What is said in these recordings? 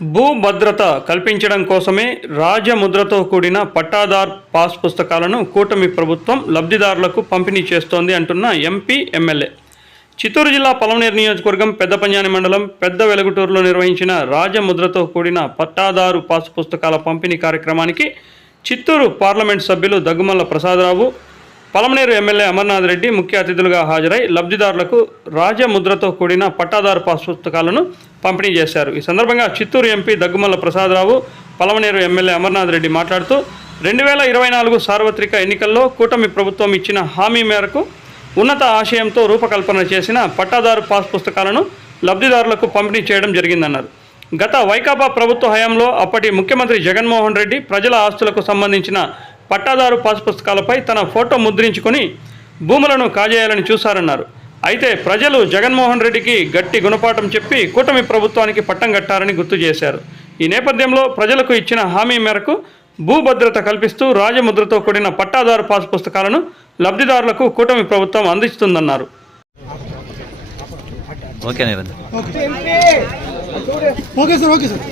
భూ భద్రత కల్పించడం కోసమే రాజముద్రతో కూడిన పట్టాదార్ పాస్ పుస్తకాలను కూటమి ప్రభుత్వం లబ్ధిదారులకు పంపిణీ చేస్తోంది అంటున్న ఎంపీ ఎమ్మెల్యే. చిత్తూరు జిల్లా పలమనేరు నియోజకవర్గం పెద్ద పంజాని మండలం పెద్ద వెలుగుటూరులో నిర్వహించిన రాజముద్రతో కూడిన పట్టాదారు పాస్ పుస్తకాల పంపిణీ కార్యక్రమానికి చిత్తూరు పార్లమెంట్ సభ్యులు దగ్గుమల్ల ప్రసాదరావు పలమనేరు ఎమ్మెల్యే అమర్నాథ్ రెడ్డి ముఖ్య అతిథులుగా హాజరై లబ్ధిదారులకు రాజముద్రతో కూడిన పట్టాదారు పాస్ పుస్తకాలను పంపిణీ చేశారు. ఈ సందర్భంగా చిత్తూరు ఎంపీ దగ్గుమల్ల ప్రసాదరావు పలమనేరు ఎమ్మెల్యే అమర్నాథ్ రెడ్డి మాట్లాడుతూ రెండు వేల ఇరవై నాలుగు సార్వత్రిక ఎన్నికల్లో కూటమి ప్రభుత్వం ఇచ్చిన హామీ మేరకు ఉన్నత ఆశయంతో రూపకల్పన చేసిన పట్టాదారు పాస్ పుస్తకాలను లబ్ధిదారులకు పంపిణీ చేయడం జరిగిందన్నారు. గత వైకాపా ప్రభుత్వ హయాంలో అప్పటి ముఖ్యమంత్రి జగన్మోహన్ రెడ్డి ప్రజల ఆస్తులకు సంబంధించిన పట్టాదారు పాస్ పుస్తకాలపై తన ఫోటో ముద్రించుకొని భూములను కాజేయాలని చూశారన్నారు. అయితే ప్రజలు జగన్మోహన్ రెడ్డికి గట్టి గుణపాఠం చెప్పి కూటమి ప్రభుత్వానికి పట్టం కట్టారని గుర్తు చేశారు. ఈ నేపథ్యంలో ప్రజలకు ఇచ్చిన హామీ మేరకు భూభద్రత కల్పిస్తూ రాజముద్రతో కూడిన పట్టాదారు పాస్ పుస్తకాలను లబ్ధిదారులకు కూటమి ప్రభుత్వం అందిస్తుందన్నారు. Okay Niranjan. Okay sir okay sir.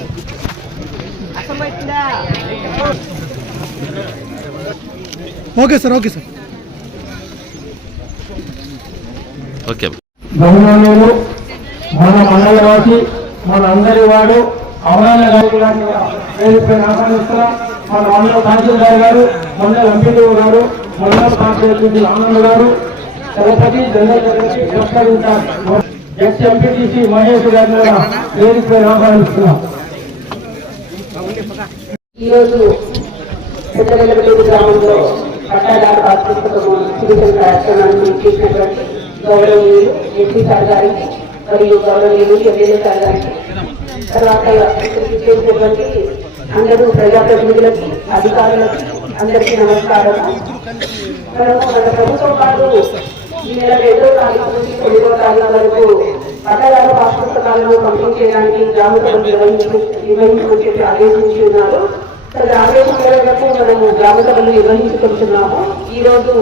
Okay sir okay sir. Okay. గౌరవనీయులు మన మండలవాసి మన అందరి వాడు వేదికపై ఆహ్వానిస్తున్నాం మన మండల తహసీల్దార్ గారు మండల ఎంపీడీఓ గారు మండల కాన్స్టిట్యూన్సీ ఆనంద్ గారు తిరుపతి జనరల్ సెక్రటరీ పురస్కరించారు ఎక్స్ ఎంపీటీసీ మహేష్ గారిని కూడా వేదికపై ఆహ్వానిస్తున్నాం ఈరోజు గ్రామంలో పట్టాదారు పాస్పుస్తకము చికిత్స కార్యక్రమాన్ని చేసినటువంటి గౌరవనీయులు ఎంపీ సార్ గారికి మరియు గౌరవనీయులు ఎమ్మెల్యే సార్ గారికి తర్వాత ఇక్కడికి చేసినటువంటి అందరూ ప్రజాప్రతినిధులకి అధికారులకి అందరికీ నమస్కారం మనము మన ప్రభుత్వం పాటు ఈ నెల రెండో తారీఖు నుంచి తొమ్మిదో తారీఖు వరకు పట్టదారు పాస్పుస్తకాలను పంపిణీ చేయడానికి గ్రామ సభలు నిర్వహించు నిర్వహించమని చెప్పి ఆదేశించి ఉన్నారు తన ఆదేశం మేరకు మనము గ్రామ సభలు నిర్వహించుకుంటున్నాము. ఈ రోజు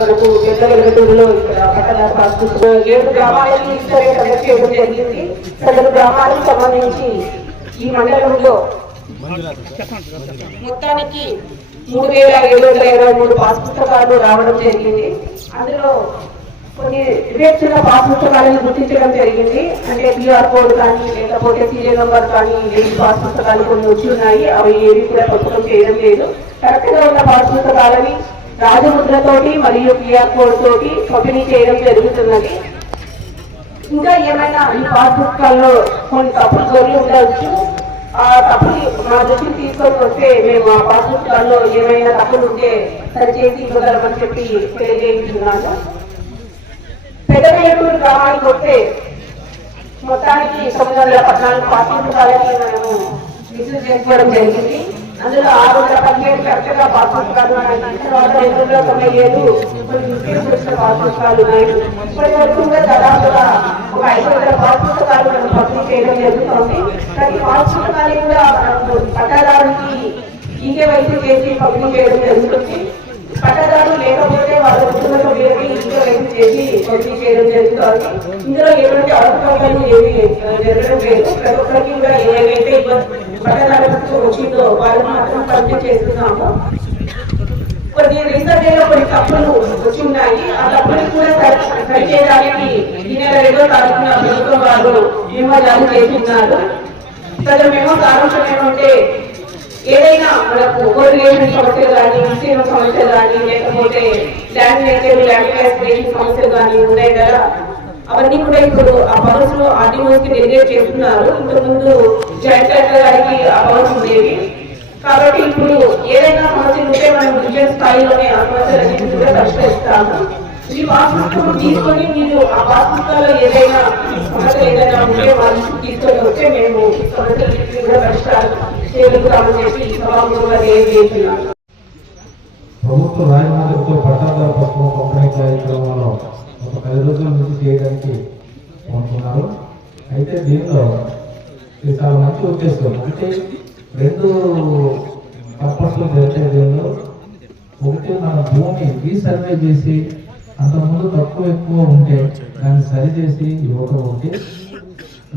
మనకు పెద్ద వెలుగుటూరులో ఇక్కడ పట్టదారు ఏడు గ్రామాలకి సరే చేయడం జరిగింది. సదరు గ్రామాలకు సంబంధించి ఈ మండలంలో మొత్తానికి మూడు వేల ఏడు వందల ఇరవై మూడు పాస్ పుస్తకాలు రావడం జరిగింది. అందులో కొన్ని వివేచన పాస్ పుస్తకాలను గుర్తించడం జరిగింది. అంటే క్యూఆర్ కోడ్ కానీ లేకపోతే సీరియల్ నంబర్ కానీ లేని పాస్ పుస్తకాలు కొన్ని వచ్చి ఉన్నాయి. అవి ఏవి కూడా పుస్తకం చేయడం లేదు. కరెక్ట్గా ఉన్న పాస్ పుస్తకాలని రాజముద్రతోటి మరియు క్యూఆర్ కోడ్ తోటి పంపిణీ చేయడం జరుగుతున్నది. ఇంకా ఏమైనా ఈ పాస్ పుస్తకాల్లో కొన్ని తప్పులు దొరికి ఉండవచ్చు? ఆ తప్పులు మా దృష్టికి తీసుకొని వస్తే మేము ఆ పాస్ పుస్తకాల్లో ఏమైనా తప్పులు ఉంటే సరిచేసి ఇవ్వగలమని చెప్పి తెలియజేస్తున్నాను పెదవేటూరు గ్రామానికి వస్తే మొత్తానికి తొమ్మిది వందల పద్నాలుగు పాస్ పుస్తకాలని మనము విజిట్ చేసుకోవడం జరిగింది. అందులో ఆరు వందల పదిహేడు కరెక్ట్గా పాస్ పుస్తకాలు ఉన్నాయి. తర్వాత రెండు వందల తొంభై ఏడు కొన్ని మిస్టేక్స్ ఉన్నాయి. ఇప్పటి వరకు కూడా దాదాపుగా ఒక ఐదు వందల పాస్ పుస్తకాలు మనం పంపిణీ చేయడం జరుగుతుంది. ప్రతి పాస్ పుస్తకాలు కూడా మనము పట్టాదారునికి ఇంకేవైపు చేసి పంపిణీ చేయడం జరుగుతుంది. పట్టదారు లేకపోతే వాళ్ళ కుటుంబ సభ్యులకి ఇంకేవైపు చేసి పంపిణీ చేయడం జరుగుతుంది. ఇందులో ఎటువంటి అవకాశాలు ఏమి జరగడం లేదు. ప్రతి ఒక్కరికి కూడా ఏవైతే పట్టదారులకు వచ్చిందో వాళ్ళు మాత్రం పంపిణీ చేస్తున్నాము. కొన్ని రీసెంట్గా కొన్ని తప్పులు వచ్చి ఉన్నాయి. ఆ తప్పులు కూడా సరిచేయడానికి ఈ నెల రెండో తారీఖున ప్రభుత్వం వారు మేము జారీ చేస్తున్నారు. సరే మేము సారాంశం ఏమంటే ఏదైనా మనకు కోరిలేషన్ సమస్యలు కానీ విస్తీర్ణ సమస్యలు కానీ లేకపోతే ల్యాండ్ నేచర్ ల్యాండ్ క్లాసిఫికేషన్ సమస్యలు కానీ ఉన్నాయి కదా? అవన్నీ కూడా ఇప్పుడు ఆ పవర్స్లో ఆర్టీఓస్కి డెలిగేట్ చేస్తున్నారు. ఇంతకుముందు జాయింట్ కలెక్టర్ గారికి ఆ పవర్స్ ఉండేవి కాబట్టి ఇప్పుడు ఏదైనా సమస్యలు ఉంటే మనం డివిజన్ స్థాయిలోనే ఆ సమస్యలన్నింటినీ కూడా పరిష్కరిస్తాము. ఈ పాస్బుక్ తీసుకొని మీరు ఆ పాస్బుక్లో ఏదైనా సమస్య ఏదైనా ఉంటే వాళ్ళు తీసుకొని వస్తే మేము సమస్యలు కూడా పరిష్కారం ప్రభుత్వ రాజమార్గంతో పట్టాదార పుస్తకం పంపిణీ కార్యక్రమంలో ఒక పది రోజుల నుంచి చేయడానికి అనుకున్నారు అయితే దీనిలో ఇది చాలా మంచి ఉద్దేశం. అంటే రెండు పర్పస్లు జరిగే దీనిలో ఒకటి మన భూమి రీసర్వే చేసి అంతకుముందు తక్కువ ఎక్కువ ఉంటే దాన్ని సరిచేసి ఇవ్వడం ఒకటి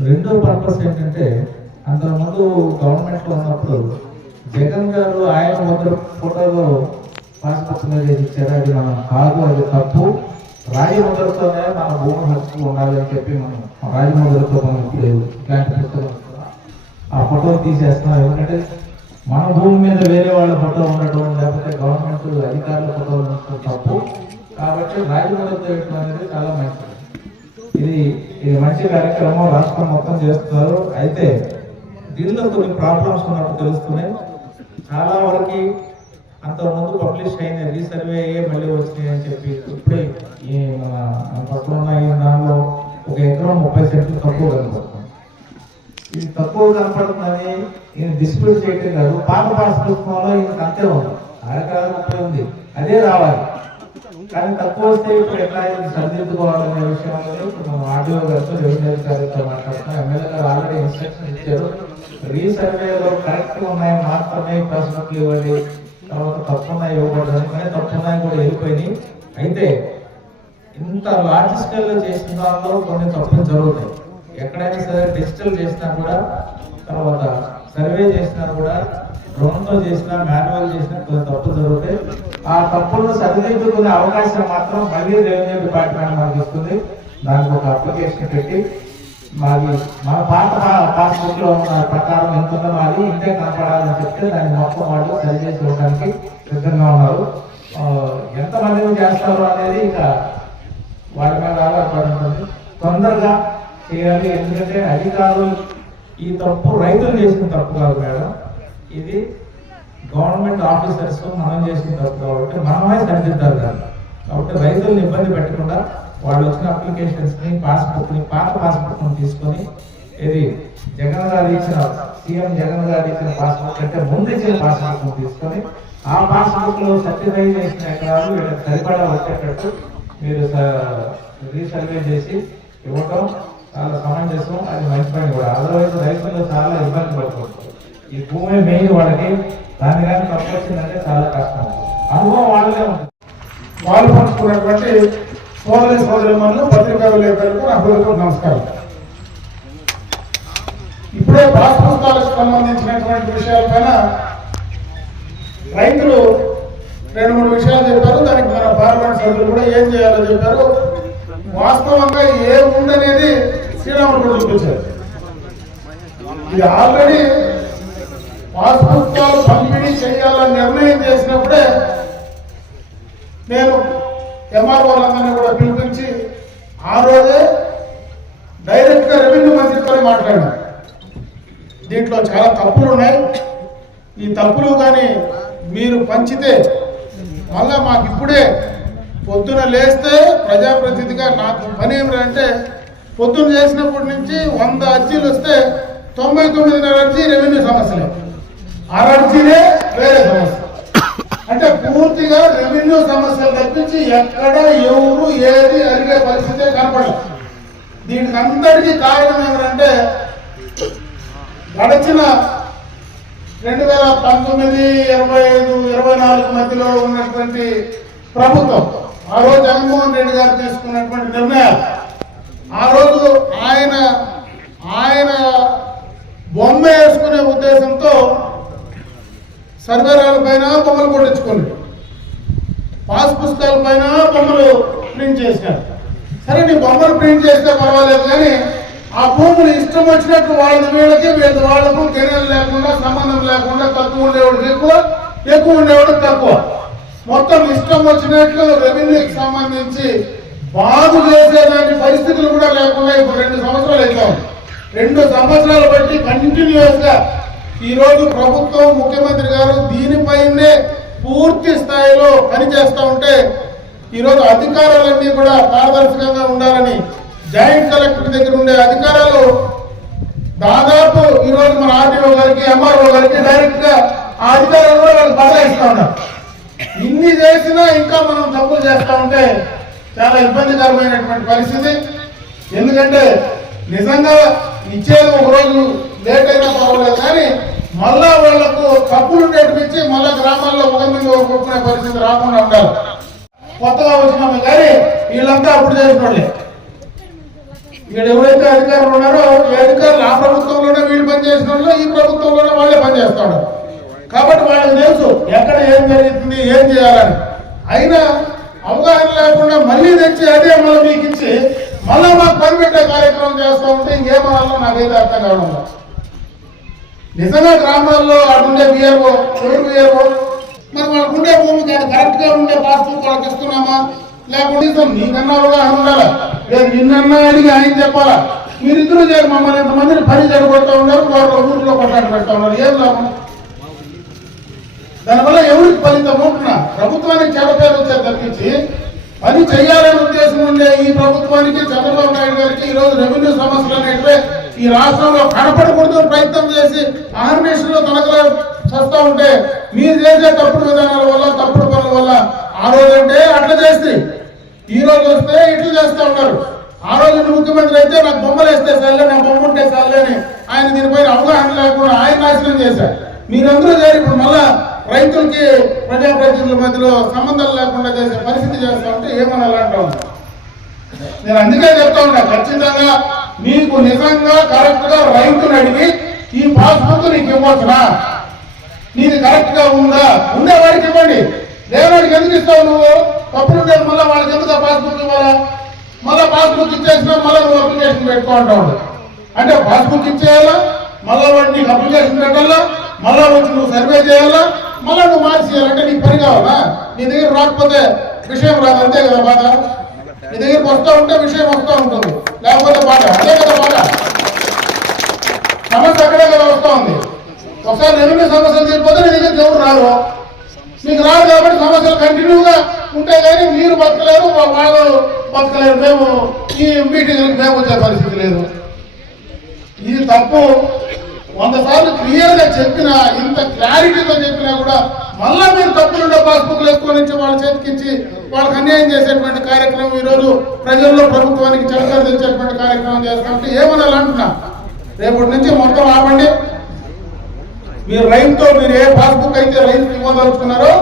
రెండో పర్పస్ ఏంటంటే అంతకుముందు గవర్నమెంట్లో ఉన్నప్పుడు జగన్ గారు ఆయన ముద్ర ఫోటోలో పాస్పోర్ట్లో చేసి ఇచ్చారు అది మనం కాదు అది తప్పు. రాజముద్రతోనే మన భూమి హక్కు ఉండాలి అని చెప్పి మనం రాజముద్రతో మనం ఇప్పుడు ఇలాంటి పుస్తకం ఆ ఫోటో తీసేస్తున్నాం. ఎందుకంటే మన భూమి మీద వేరే వాళ్ళ ఫోటో ఉండటం లేకపోతే గవర్నమెంట్ అధికారుల ఫోటో ఉండటం తప్పు. కాబట్టి రాజముద్రతో వేయడం అనేది చాలా మంచిది. ఇది ఇది మంచి కార్యక్రమం. రాష్ట్రం మొత్తం చేస్తున్నారు. అయితే దీనిలో కొన్ని ప్రాబ్లమ్స్ ఉన్నట్టు తెలుస్తున్నాయి. చాలా వరకు అంత పబ్లిష్ అయిన రీసర్వే మళ్ళీ వచ్చినాయి అని చెప్పి ఇప్పుడే ఈ మన పక్కన ఉన్న ఈ దానిలో ఒక ఎకరం ముప్పై సెంట్లు తక్కువ కనపడుతుంది. ఇది తక్కువ కనపడుతుందని నేను డిస్ప్యూట్ చేయటం కాదు పాత పాస్ పుస్తకంలో ఈయనకు అంతే ఉంది. అరకాల ముప్పై ఉంది. అదే రావాలి. కానీ తక్కువ వస్తే ఇప్పుడు ఎట్లా సరిదిద్దుకోవాలనే విషయంలో మనం ఆర్డీఓ గారితో రెవెన్యూ అధికారితో మాట్లాడుతున్నాం. ఎమ్మెల్యే గారు ఆల్రెడీ ఇన్స్ట్రక్షన్ ఇచ్చారు. రీసర్వేలో కరెక్ట్ ఉన్నాయి మాత్రమే ప్రశ్నలు ఇవ్వండి. తర్వాత తప్పున్నాయి ఇవ్వకూడదు కానీ తప్పున్నాయి కూడా వెళ్ళిపోయినాయి. అయితే ఇంత లార్జ్ స్కేల్లో చేసిన దానిలో కొన్ని తప్పులు జరుగుతాయి. ఎక్కడైనా సరే డిజిటల్ చేసినా కూడా తర్వాత సర్వే చేసినా కూడా డ్రోన్తో చేసినా మాన్యువల్ చేసినా కొన్ని తప్పులు జరుగుతాయి. ఆ తప్పులను సరిదిద్దుకునే అవకాశం మాత్రం మళ్ళీ రెవెన్యూ డిపార్ట్మెంట్ మనకి ఇస్తుంది. దానికి ఒక అప్లికేషన్ పెట్టి మాది మన పాత పాస్బుక్ ఉన్న ప్రకారం ఎంత ఉందో మాది ఇంతే కనపడాలని చెప్తే దాన్ని మొత్తం వాళ్ళు సరి చేసి ఇవ్వడానికి సిద్ధంగా ఉన్నారు. ఎంతమంది చేస్తారు అనేది ఇక వాళ్ళ మీద ఆధారపడి ఉంటుంది. తొందరగా చేయాలి ఎందుకంటే అధికారులు ఈ తప్పు రైతులు చేసిన తప్పు కాదు మేడం. ఇది గవర్నమెంట్ ఆఫీసర్స్ మనం చేసిన తప్పు కాబట్టి మనమే సరిదిద్దాలి కాబట్టి రైతులను ఇబ్బంది పెట్టకుండా వాళ్ళు వచ్చిన అప్లికేషన్స్ని పాస్బుక్ని పాత పాస్బుక్ తీసుకొని ఇది జగన్ గారు ఇచ్చిన సీఎం జగన్ గారు ఇచ్చిన పాస్బుక్ అంటే ముందు ఇచ్చిన పాస్పోర్ట్ను తీసుకొని ఆ పాస్బుక్లో సర్టిఫై చేసిన ఎకరాలు వీళ్ళకి సరిపడా వచ్చేటట్టు మీరు రీసర్వే చేసి ఇవ్వటం చాలా సమంజసం అది మంచి పని కూడా. అదర్వైజ్ రైతులు చాలా ఇబ్బంది పడుతుంది ఈ భూమి మెయిన్ వాళ్ళకి దాని కానీ తప్పు చాలా కష్టం. అనుభవం వాళ్ళే ఉంటుంది. వాళ్ళు పంచుకున్నటువంటి సోదరి సోదరి పత్రికా విలేకరులకు నా హృదయపూర్వక నమస్కారం. ఇప్పుడే పాస్ పుస్తకాలకు సంబంధించినటువంటి విషయాలపైన రైతులు రెండు మూడు విషయాలు చెప్పారు దానికి మన పార్లమెంట్ సభ్యులు కూడా ఏం చేయాలో చెప్పారు. వాస్తవంగా ఏముందనేది శ్రీరాముడు కూడా చూపించారు. ఇది ఆల్రెడీ పాస్ పుస్తకాలు పంపిణీ చేయాలని నిర్ణయం చేసినప్పుడే నేను ఎంఆర్ఓలందరినీ కూడా పిలిపించి ఆ రోజే డైరెక్ట్గా రెవెన్యూ మంత్రితో మాట్లాడాను దీంట్లో చాలా తప్పులు ఉన్నాయి. ఈ తప్పులు కానీ మీరు పంచితే మళ్ళా మాకు ఇప్పుడే పొద్దున లేస్తే ప్రజాప్రతినిధిగా నాకు పని ఏమిటంటే పొద్దున చేసినప్పటి నుంచి వంద అర్జీలు వస్తే తొంభై తొమ్మిదిన్నర అర్జీ రెవెన్యూ సమస్యలే. ఆరు అర్జీలే వేరే సమస్య. అంటే పూర్తిగా రెవెన్యూ సమస్యలు తప్పించి ఎక్కడ ఎవరు ఏది అడిగే పరిస్థితే కనపడదు. దీనికి అందరికీ కారణం ఏమిటంటే గడిచిన రెండు వేల పంతొమ్మిది ఇరవై ఐదు ఇరవై నాలుగు మధ్యలో ఉన్నటువంటి ప్రభుత్వం ఆ రోజు జగన్మోహన్ రెడ్డి గారు తీసుకున్నటువంటి నిర్ణయాలు. ఆ రోజు ఆయన ఆయన బొమ్మ వేసుకునే ఉద్దేశంతో సర్వేరాల పైన బొమ్మలు కొట్టించుకోండి. పాస్ పుస్తకాల పైన బొమ్మలు ప్రింట్ చేశారు. సరే నీ బొమ్మలు ప్రింట్ చేస్తే పర్వాలేదు కానీ ఆ భూములు ఇష్టం వచ్చినట్టు వాళ్ళ వీళ్ళకి వీళ్ళ వాళ్ళకు కెరీర్ లేకుండా సంబంధం లేకుండా తక్కువ ఉండేవాడికి ఎక్కువ ఎక్కువ ఉండేవాడు తక్కువ. మొత్తం ఇష్టం వచ్చినట్లు రెవెన్యూకి సంబంధించి బాగు చేసేదాని పరిస్థితులు కూడా లేకుండా ఇప్పుడు రెండు సంవత్సరాలు అవుతాం రెండు సంవత్సరాలు బట్టి కంటిన్యూస్గా ఈరోజు ప్రభుత్వం ముఖ్యమంత్రి గారు దీనిపైనే పూర్తి స్థాయిలో పనిచేస్తూ ఉంటే ఈరోజు అధికారాలన్నీ కూడా పారదర్శకంగా ఉండాలని జాయింట్ కలెక్టర్ దగ్గర ఉండే అధికారాలు దాదాపు ఈరోజు మన ఆర్టీఓ గారికి ఎంఆర్ఓ గారికి డైరెక్ట్గా ఆ అధికారాలు కూడా వాళ్ళకి బదలాయిస్తూ ఉన్నారు. ఇన్ని చేసినా ఇంకా మనం తప్పులు చేస్తా ఉంటే చాలా ఇబ్బందికరమైనటువంటి పరిస్థితి. ఎందుకంటే నిజంగా ఇచ్చేది ఒక రోజు లేట్ అయినా పర్వాలేదు కానీ మళ్ళా వాళ్ళకు కప్పులు నేర్పించి మళ్ళా గ్రామాల్లో ఒక మీద కొట్టుకునే పరిస్థితి రాకుండా ఉండాలి. కొత్తగా వచ్చినాము కానీ వీళ్ళంతా అప్పుడు చేసిన వాళ్ళే ఇక్కడ ఎవరైతే అధికారులు ఉన్నారో ఈ అధికారులు ఆ ప్రభుత్వంలోనే వీళ్ళు పనిచేసిన వాళ్ళు ఈ ప్రభుత్వంలోనే వాళ్ళే పనిచేస్తాడు. కాబట్టి వాళ్ళకి తెలుసు ఎక్కడ ఏం జరుగుతుంది ఏం చేయాలని. అయినా అవగాహన లేకుండా మళ్ళీ తెచ్చి అదే మళ్ళీ మీకు ఇచ్చి మళ్ళీ మాకు పని పెట్టే కార్యక్రమం చేస్తూ ఉంటే ఇంకేమన్నా నాకైతే అర్థం కావడం లేదు. నిజంగా గ్రామాల్లో అటుండే బియ్యమో ఎవరు బియ్యమో మరి వాళ్ళకు ఉండే భూమి అది కరెక్ట్గా ఉండే పాస్బుక్ వాళ్ళకి ఇస్తున్నామా? లేకుంటే నీకన్నా అవగాహన ఉండాలా? లేదు నిన్నన్నా అడిగి ఆయన చెప్పాలా? మీరిద్దరూ చేరు మమ్మల్ని. ఇంతమందిని పని జరగొడతా ఉన్నారు వారు ఊరిలో కొట్టాడు పెడతా ఉన్నారు. ఏం లాభం? దానివల్ల ఎవరికి ఫలితం ఉంటున్నా? ప్రభుత్వానికి చెడ్డ పేరు వచ్చే తప్పించి పని చేయాలనే ఉద్దేశం ఉండే ఈ ప్రభుత్వానికి చంద్రబాబు నాయుడు గారికి ఈ రోజు రెవెన్యూ సమస్యలు అనేటివే ఈ రాష్ట్రంలో కనపడకూడదు ప్రయత్నం చేసి ఆర్మేషన్లో తనకలు ఉంటే మీరు చేసే తప్పుడు విధానాల వల్ల తప్పుడు పనుల వల్ల ఆ రోజు అంటే అట్లా చేస్తే. ఈ రోజు వస్తే ఇట్లా చేస్తూ ఉన్నారు. ఆ రోజు ముఖ్యమంత్రి అయితే నాకు బొమ్మలు వేస్తే సర్లే నా బొమ్మ ఉంటే సర్లే అని ఆయన దీనిపైన అవగాహన లేకుండా ఆయన నాశనం చేశారు. మీరందరూ చేరి ఇప్పుడు మళ్ళా రైతులకి ప్రజాప్రతినిధుల మధ్యలో సంబంధం లేకుండా చేసే పరిస్థితి చేస్తా ఉంటే ఏమనాలి అంటాం నేను అందుకే చెప్తా ఉన్నా ఖచ్చితంగా నీకు నిజంగా కరెక్ట్గా రైతుని అడిగి ఈ పాస్బుక్ నీకు ఇవ్వచ్చునా నీకు కరెక్ట్గా ఉందా? ఉండే వాడికి ఇవ్వండి. లేవాడికి ఎందుకు ఇస్తావు నువ్వు? తప్పుడు ఉండేది మళ్ళీ వాళ్ళకి ఎందుకు పాస్బుక్ ఇవ్వాలా? మళ్ళీ పాస్బుక్ ఇచ్చేసినా మళ్ళీ నువ్వు అప్లికేషన్ పెట్టుకుంటా అంటే పాస్బుక్ ఇచ్చేయాలా? మళ్ళీ వాడు నీకు అప్లికేషన్ పెట్టాలా? మళ్ళా వచ్చి నువ్వు సర్వే చేయాలా? మళ్ళీ నువ్వు మార్చి చేయాలంటే నీకు పని కావాలా? నీ దగ్గర రాకపోతే విషయం రాదు. అంతే కదా బాధ నీ దగ్గరికి వస్తూ ఉంటే విషయం వస్తూ ఉంటుంది. లేకపోతే బాధ. అదే కదా బాధ. సమస్య అక్కడే కదా వస్తూ ఉంది. ఒకసారి రెవెన్యూ సమస్యలు తీరిపోతే నీ దగ్గర ఎవరు రారు? మీకు రాదు కాబట్టి సమస్యలు కంటిన్యూగా ఉంటాయి కానీ మీరు బతకలేరు వాళ్ళు బతకలేరు. మేము ఈ మీటింగ్లకు మేము వచ్చే పరిస్థితి లేదు. ఇది తప్పు వంద సార్లు క్లియర్గా చెప్పినా ఇంత క్లారిటీతో చెప్పినా కూడా మళ్ళా మీరు తప్పులుండే పాస్బుక్లు ఎక్కువ నుంచి వాళ్ళ చేతికించి వాళ్ళకి అన్యాయం చేసేటువంటి కార్యక్రమం ఈ రోజు ప్రజల్లో ప్రభుత్వానికి చలకర తెచ్చేటువంటి కార్యక్రమం చేస్తామంటే ఏమనాలి అంటున్నా రేపటి నుంచి మొత్తం ఆపండి. మీరు రైతుతో మీరు ఏ పాస్బుక్ అయితే రైతు ఇవ్వదలుచుకున్నారో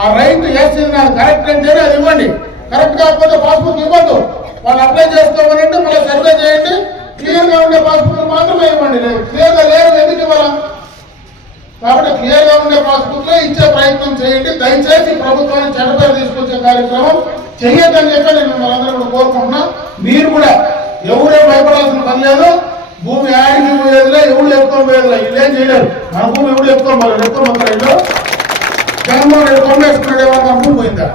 ఆ రైతు వేసింది నాకు కరెక్ట్ అంటేనే అది ఇవ్వండి. కరెక్ట్ కాకపోతే పాస్బుక్ ఇవ్వద్దు. వాళ్ళు అప్లై చేసుకోమనంటే మళ్ళీ సర్వే చేయండి. క్లియర్గా ఉండే పాస్బుక్ మాత్రమే ఇవ్వండి. లేదు క్లియర్గా లేరు ఎందుకు ఇవ్వాలా? కాబట్టి క్లియర్ ఉండే పాస్బుక్ ఇచ్చే ప్రయత్నం చేయండి. దయచేసి ప్రభుత్వాన్ని చెడ్డపేరు తీసుకొచ్చే కార్యక్రమం చెయ్యొద్దని చెప్పి నేను మిమ్మల్ని కూడా కోరుకుంటున్నా. మీరు కూడా ఎవరే భయపడాల్సిన పని లేదు. భూమి ఆడికి పోయేదిలే ఎవడు ఎక్కువ పోయేదిలే. ఇల్లేం చేయలేరు. మన భూమి ఎవడు ఎక్కువ పోలేదు? ఎక్కువ మొత్తం ఇల్లు జగన్మోహన్ రెడ్డి కొమ్మేసుకున్నాడు ఏమో మన భూమి పోయిందా?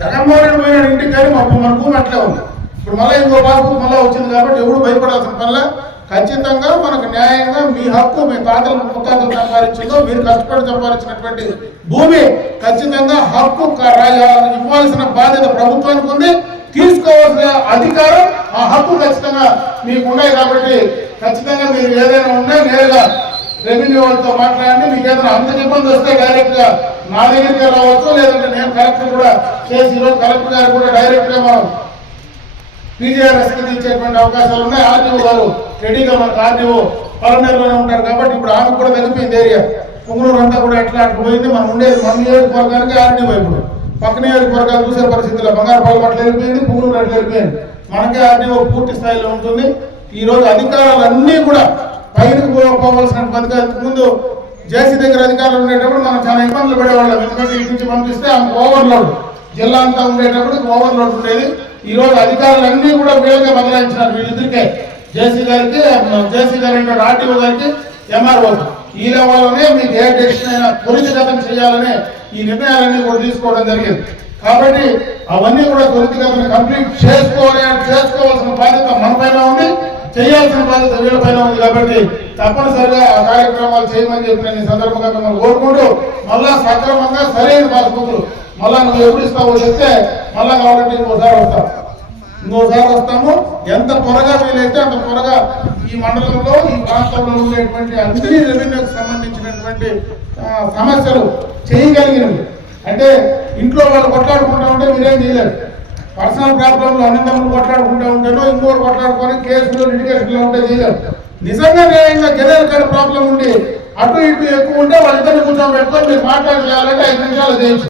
జగన్మోహన్ రెడ్డి పోయినాడు ఇంటికి కానీ మన భూమి అట్లే ఉంది. ఇప్పుడు మళ్ళీ ఇంకో పాస్బుక్ మళ్ళీ వచ్చింది కాబట్టి ఎవడు భయపడాల్సిన పనిలే ఖచ్చితంగా మనకు న్యాయంగా మీ హక్కు మీ తాతలు ముత్తాతలు సంపాదించిందో మీరు కష్టపడి సంపాదించినటువంటి భూమి ఖచ్చితంగా హక్కు ఇవ్వాల్సిన బాధ్యత ప్రభుత్వానికి ఉంది. తీసుకోవాల్సిన అధికారం ఆ హక్కు ఖచ్చితంగా మీకు ఉన్నాయి కాబట్టి ఖచ్చితంగా మీరు ఏదైనా ఉన్నా నేరుగా రెవెన్యూ వాళ్ళతో మాట్లాడండి. మీకు ఏదైనా అంత ఇబ్బంది వస్తే డైరెక్ట్గా నా దగ్గరికి రావచ్చు. లేదంటే నేను కలెక్టర్ కూడా చేసి ఈరోజు కలెక్టర్ గారు కూడా డైరెక్ట్గా మనం పీజీఆర్ఎస్ కింద ఇచ్చేటువంటి అవకాశాలు ఉన్నాయి. ఆర్డీఓ గారు రెడీగా మనకు ఆర్డీఓ పలమనేరులోనే ఉంటారు కాబట్టి ఇప్పుడు ఆమె కూడా తగ్గిపోయింది ఏరియా. పుంగనూరు అంతా కూడా ఎట్లా అట్లా పోయింది. మనం ఉండేది మన నియోజకవర్గానికి ఆర్డీఓ ఇప్పుడు. పక్క నియోజకవర్గాలు చూసే పరిస్థితిలో బంగారుపాలెం అట్లా వెళ్ళిపోయింది పుంగనూరు అట్లా వెళ్ళిపోయింది. మనకే ఆర్డీఓ పూర్తి స్థాయిలో ఉంటుంది. ఈరోజు అధికారాలన్నీ కూడా పైకి పోవాల్సిన ముందు జేసీ దగ్గర అధికారులు ఉండేటప్పుడు మనం చాలా ఇబ్బందులు పడేవాళ్ళం. ఎందుకంటే ఇటు నుంచి పంపిస్తే ఆమె ఓవర్లోడ్ జిల్లా అంతా ఉండేటప్పుడు ఓవర్లోడ్ ఉండేది. ఈ రోజు అధికారులన్నీ కూడా వీళ్ళకే బదలాయించినారు వీళ్ళిద్దరికే. జేసీ గారికి జేసీ గారి ఆర్టీఓ గారికి ఎంఆర్ఓ ఈ లెవెల్లోనే మీకు ఏ డెసిషన్ అయినా త్వరితగతం చేయాలనే ఈ నిర్ణయాలన్నీ కూడా తీసుకోవడం జరిగింది. కాబట్టి అవన్నీ కూడా త్వరితగతం కంప్లీట్ చేసుకోవాలి చేసుకోవాల్సిన బాధ్యత మన పైన ఉంది చేయాల్సిన బాధ్యత వీళ్ళ పైన ఉంది కాబట్టి తప్పనిసరిగా ఆ కార్యక్రమాలు చేయమని చెప్పిన ఈ సందర్భంగా మిమ్మల్ని కోరుకుంటూ మళ్ళా సక్రమంగా సరైన పాస్బుక్లు మళ్ళా నువ్వు ఎప్పుడు ఇస్తావో చెప్తే మళ్ళా కావాలంటే ఇంకోసారి వస్తాం. ఇంకోసారి వస్తాము. ఎంత త్వరగా వీలైతే అంత త్వరగా ఈ మండలంలో ఈ ప్రాంతంలో ఉండేటువంటి అన్ని రెవెన్యూకి సంబంధించినటువంటి సమస్యలు చేయగలిగినవి. అంటే ఇంట్లో వాళ్ళు కొట్లాడుకుంటా ఉంటే మీరేం చేయలేరు. పర్సనల్ ప్రాబ్లంలో అన్నదమ్ములు కొట్లాడుకుంటూ ఉంటానో ఇంకోటి కొట్లాడుకొని కేసులు లిటిగేషన్లో ఉంటే చేయలేరు. నిజంగా న్యాయంగా జనరల్ కార్డు ప్రాబ్లం ఉండి అటు ఇటు ఎక్కువ ఉంటే వాళ్ళిద్దరిని కూర్చోబెట్టుకొని మీరు మాట్లాడాలంటే ఐదు నిమిషాలు చేయొచ్చు